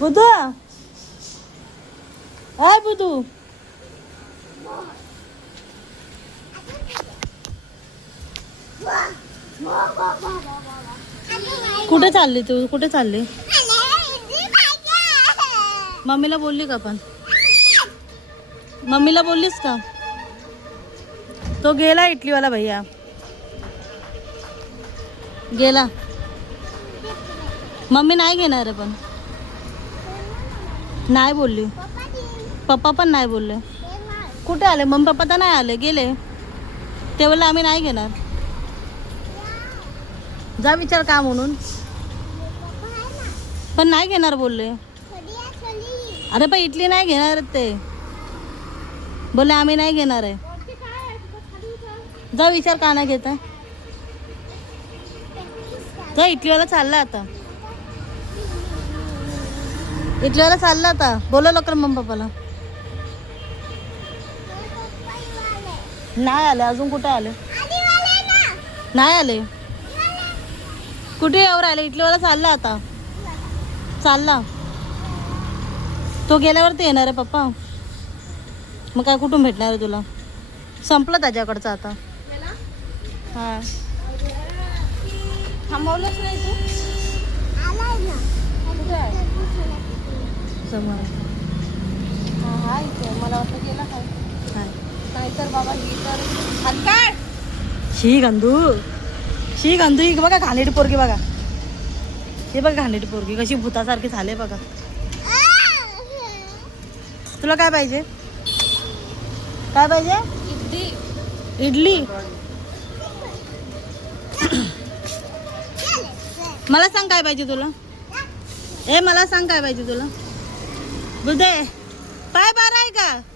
बुधू हाय बुधू कुठे चालली तू? कुठे चालली? मम्मीला बोलली का? पण मम्मीला बोललीस का? तो गेला इटलीवाला भैया गेला. मम्मी नाही घेणार आहे पण नाही बोलली. पप्पा पण नाही बोलले. कुठे आले मम्मी पप्पा? तर नाही आले, गेले. ते बोलले आम्ही नाही घेणार. जा विचार का म्हणून. पण नाही घेणार बोलले. अरे पण इटली नाही घेणार ते बोलले आम्ही नाही घेणार आहे. जा विचार का नाही घेत आहे. जा इटलीवाला चालला आता. इटलीवाला चालला आता. बोला लवकर मम्मी पप्पाला. नाही आले अजून. कुठे आले? नाही आले. कुठे येऊ राहिले? इटलीवाला चालला आता. चालला तो. गेल्यावरती येणार आहे पप्पा. मग काय कुठून भेटणार आहे तुला? संपलं त्याच्याकडचं आता. हा थांबवलंच नाही तू. समोर हा इथे. मला वाटतं गेला काय. नाहीतर बाबा ही तर हलकाड. शी गंधू ही बघा घाणेरडी पोरगी बघा. हे बघा घाणेरडी पोरगी कशी भूतासारखी झाले बघा. तुला काय पाहिजे? काय पाहिजे? इडली. मला सांग काय पाहिजे तुला. मला सांग काय पाहिजे तुला. बुद्धे पाय बारा आहे का?